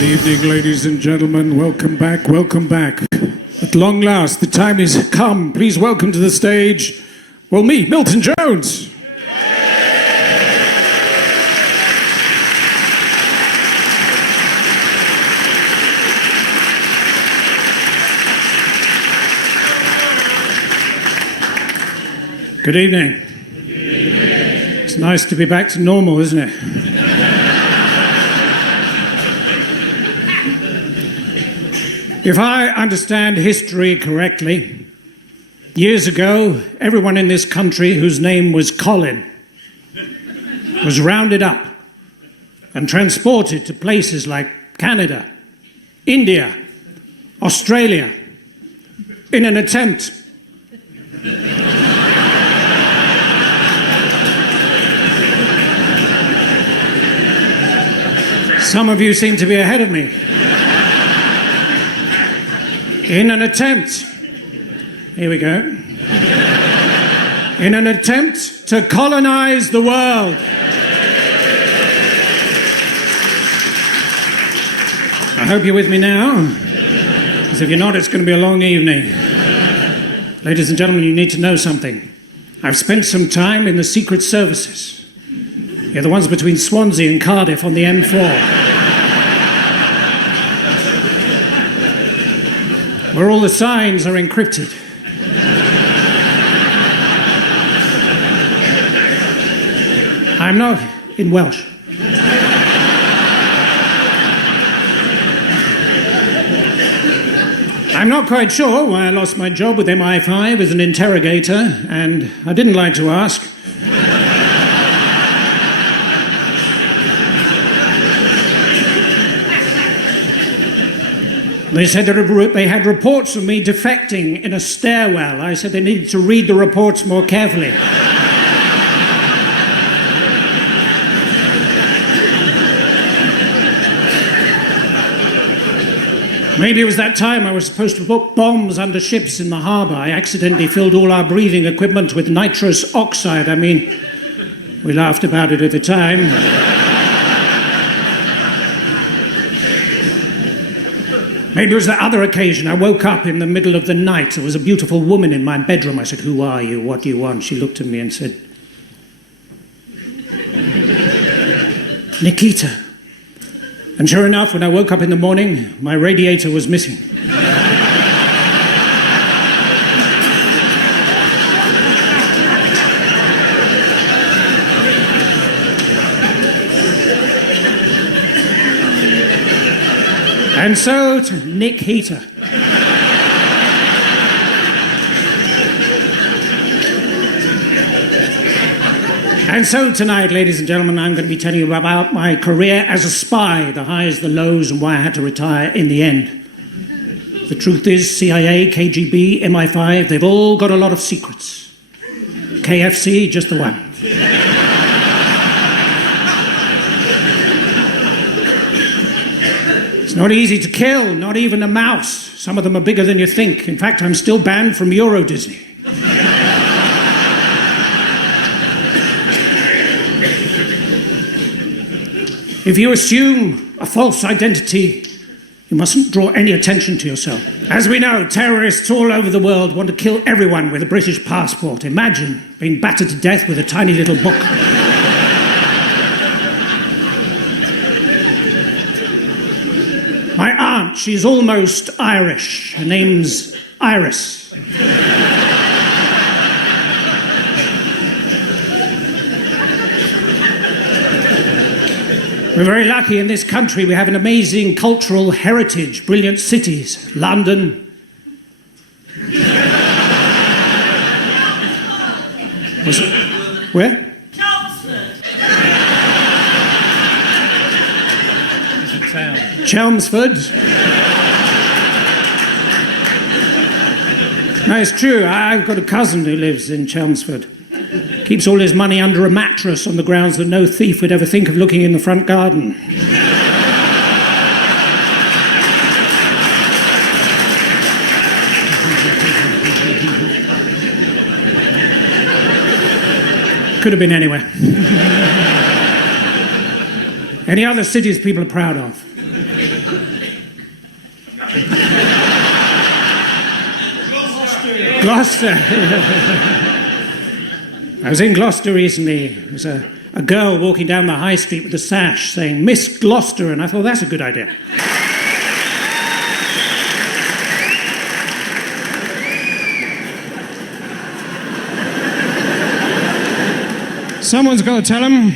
Good evening, ladies and gentlemen. Welcome back, welcome back. At long last, the time is come. Please welcome to the stage, well, me, Milton Jones. Good evening. It's nice to be back to normal, isn't it? If I understand history correctly, years ago, everyone in this country whose name was Colin was rounded up and transported to places like Canada, India, Australia, in an attempt Some of you seem to be ahead of me. In an attempt, here we go, in an attempt to colonize the world. I hope you're with me now, because if you're not, it's going to be a long evening. Ladies and gentlemen, you need to know something. I've spent some time in the secret services. Yeah, the ones between Swansea and Cardiff on the M4. Where all the signs are encrypted. I'm not in Welsh. I'm not quite sure why I lost my job with MI5 as an interrogator, and I didn't like to ask. They said that they had reports of me defecting in a stairwell. I said they needed to read the reports more carefully. Maybe it was that time I was supposed to put bombs under ships in the harbour. I accidentally filled all our breathing equipment with nitrous oxide. I mean, we laughed about it at the time. Maybe it was that other occasion. I woke up in the middle of the night. There was a beautiful woman in my bedroom. I said, "Who are you? What do you want?" She looked at me and said, "Nikita." And sure enough, when I woke up in the morning, my radiator was missing. And so to Nick Heater. And so tonight, ladies and gentlemen, I'm going to be telling you about my career as a spy, the highs, the lows, and why I had to retire in the end. The truth is, CIA, KGB, MI5, they've all got a lot of secrets. KFC, just the one. It's not easy to kill, not even a mouse. Some of them are bigger than you think. In fact, I'm still banned from Euro Disney. If you assume a false identity, you mustn't draw any attention to yourself. As we know, terrorists all over the world want to kill everyone with a British passport. Imagine being battered to death with a tiny little book. My aunt, she's almost Irish. Her name's Iris. We're very lucky in this country. We have an amazing cultural heritage, brilliant cities. London. Was it? Where? Chelmsford. No, it's true. I've got a cousin who lives in Chelmsford. Keeps all his money under a mattress on the grounds that no thief would ever think of looking in the front garden. Could have been anywhere. Any other cities people are proud of? Gloucester. I was in Gloucester recently. There was a girl walking down the high street with a sash saying, "Miss Gloucester," and I thought, that's a good idea. Someone's got to tell him.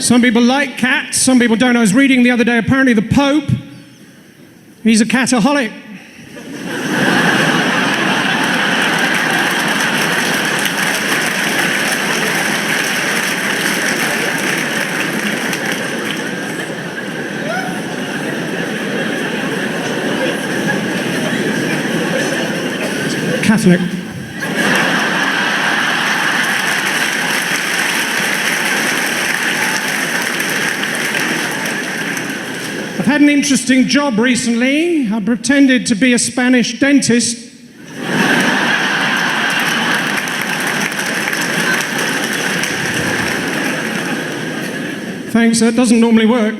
Some people like cats, some people don't. I was reading the other day, apparently the Pope, he's a cataholic. Catholic. I've had an interesting job recently. I pretended to be a Spanish dentist. Thanks, that doesn't normally work.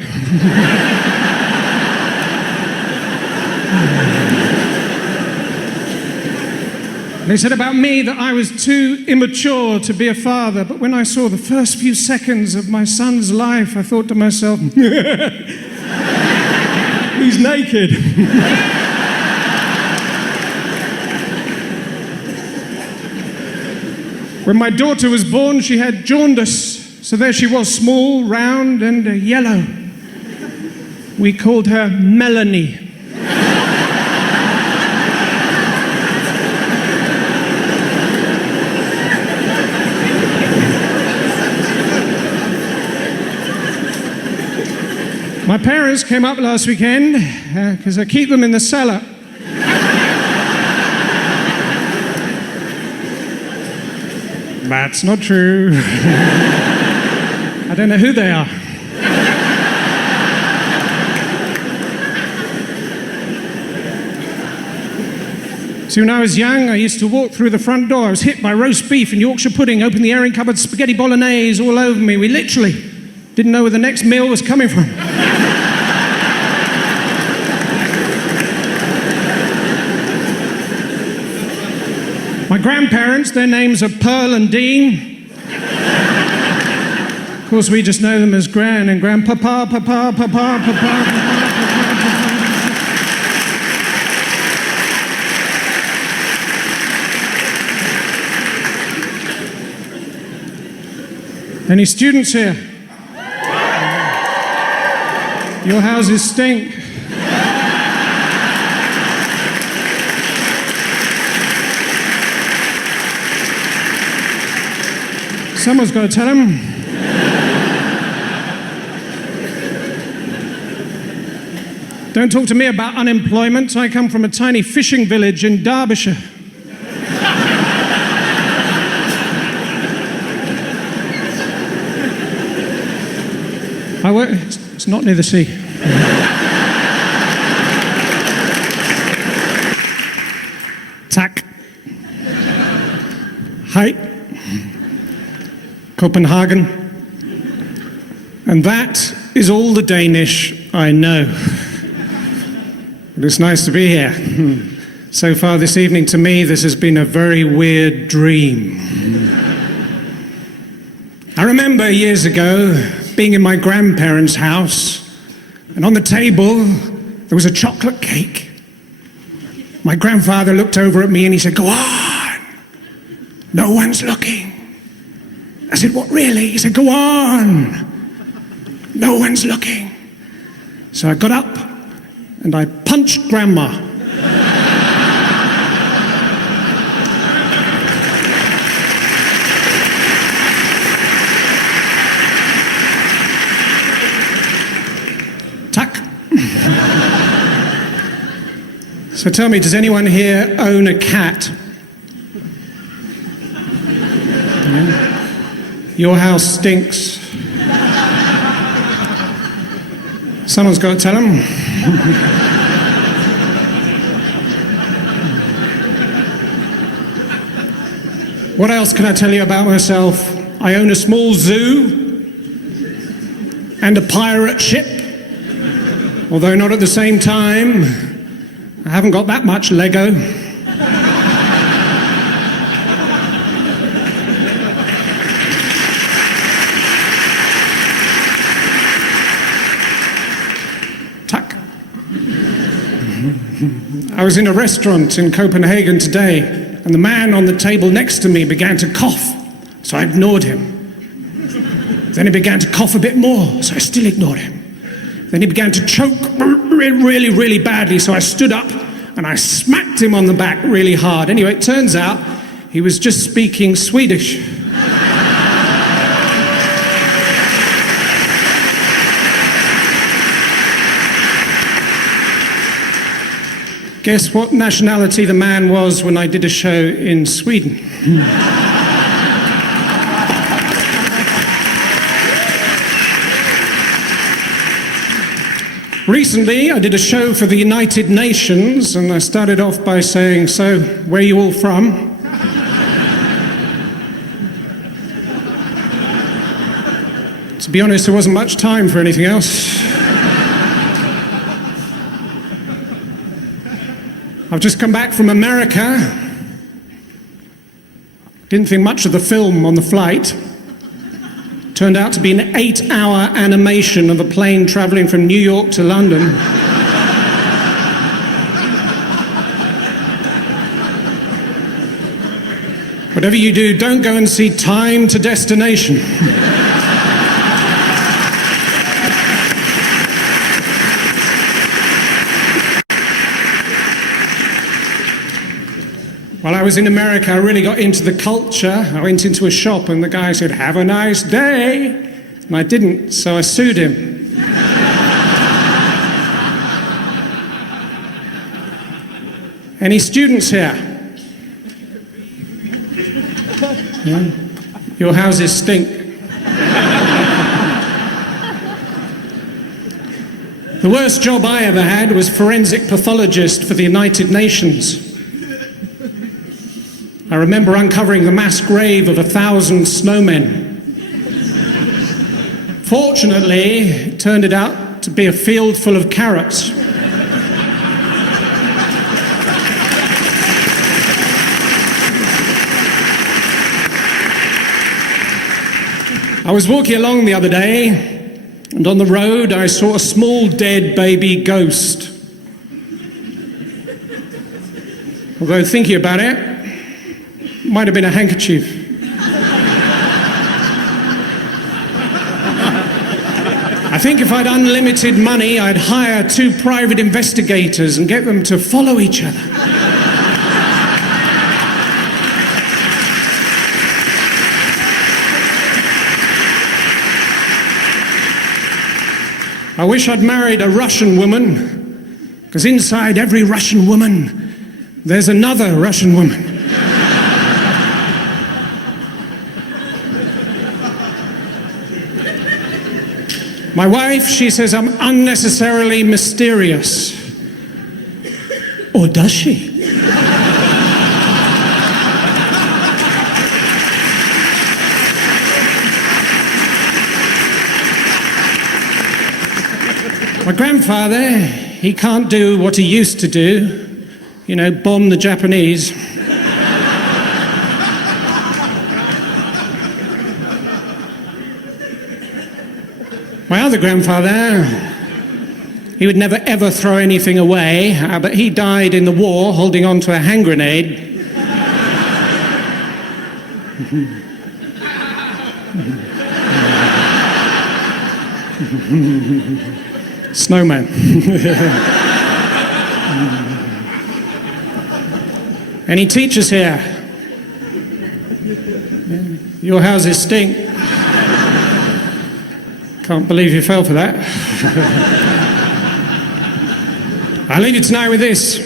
They said about me that I was too immature to be a father, but when I saw the first few seconds of my son's life, I thought to myself, he's naked. When my daughter was born, she had jaundice, so there she was, small, round, and yellow. We called her Melanie. My parents came up last weekend because I keep them in the cellar. That's not true. I don't know who they are. See, when I was young, I used to walk through the front door. I was hit by roast beef and Yorkshire pudding, opened the airing cupboard, spaghetti bolognese all over me. We literally didn't know where the next meal was coming from. My grandparents, their names are Pearl and Dean. Of course, we just know them as Gran and Grandpapa, Papa, Papa, Papa, Papa. Any students here? Your houses stink. Someone's got to tell him. Don't talk to me about unemployment. I come from a tiny fishing village in Derbyshire. It's not near the sea. Tak. Height. Copenhagen. And that is all the Danish I know. But it's nice to be here. So far this evening, to me, this has been a very weird dream. I remember years ago being in my grandparents' house, and on the table there was a chocolate cake. My grandfather looked over at me and he said, "Go on, no one's looking." I said, "What, really?" He said, "Go on, no one's looking." So I got up and I punched Grandma. Tak. So tell me, does anyone here own a cat? Yeah. Your house stinks. Someone's got to tell him. What else can I tell you about myself? I own a small zoo. and a pirate ship, although not at the same time. I haven't got that much Lego. Tuck. I was in a restaurant in Copenhagen today, and the man on the table next to me began to cough, so I ignored him. Then he began to cough a bit more, so I still ignored him. Then he began to choke really, really badly, so I stood up and I smacked him on the back really hard. Anyway, it turns out he was just speaking Swedish. Guess what nationality the man was when I did a show in Sweden? Recently, I did a show for the United Nations, and I started off by saying, "So, where are you all from?" To be honest, there wasn't much time for anything else. I've just come back from America. Didn't think much of the film on the flight. Turned out to be an 8-hour animation of a plane traveling from New York to London. Whatever you do, don't go and see Time to Destination. While I was in America, I really got into the culture. I went into a shop and the guy said, "Have a nice day." And I didn't, so I sued him. Any students here? Yeah? Your houses stink. The worst job I ever had was forensic pathologist for the United Nations. I remember uncovering the mass grave of 1,000 snowmen. Fortunately, it turned out to be a field full of carrots. I was walking along the other day, and on the road I saw a small dead baby ghost. Although thinking about it, might have been a handkerchief. I think if I had unlimited money, I'd hire 2 private investigators and get them to follow each other. I wish I'd married a Russian woman, because inside every Russian woman, there's another Russian woman. My wife, she says I'm unnecessarily mysterious. Or does she? My grandfather, he can't do what he used to do, you know, bomb the Japanese. My other grandfather, he would never ever throw anything away, but he died in the war holding on to a hand grenade. Snowman. Any teachers here? Your houses stink. Can't believe you fell for that. I'll leave you tonight with this.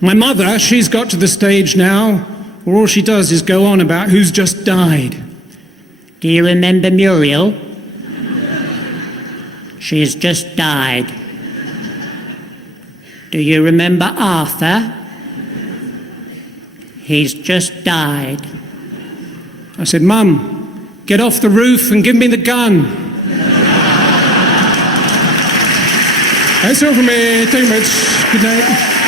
My mother, she's got to the stage now where all she does is go on about who's just died. Do you remember Muriel? She's just died. Do you remember Arthur? He's just died. I said, "Mum, get off the roof and give me the gun." That's all from me. Thank you much. Good night.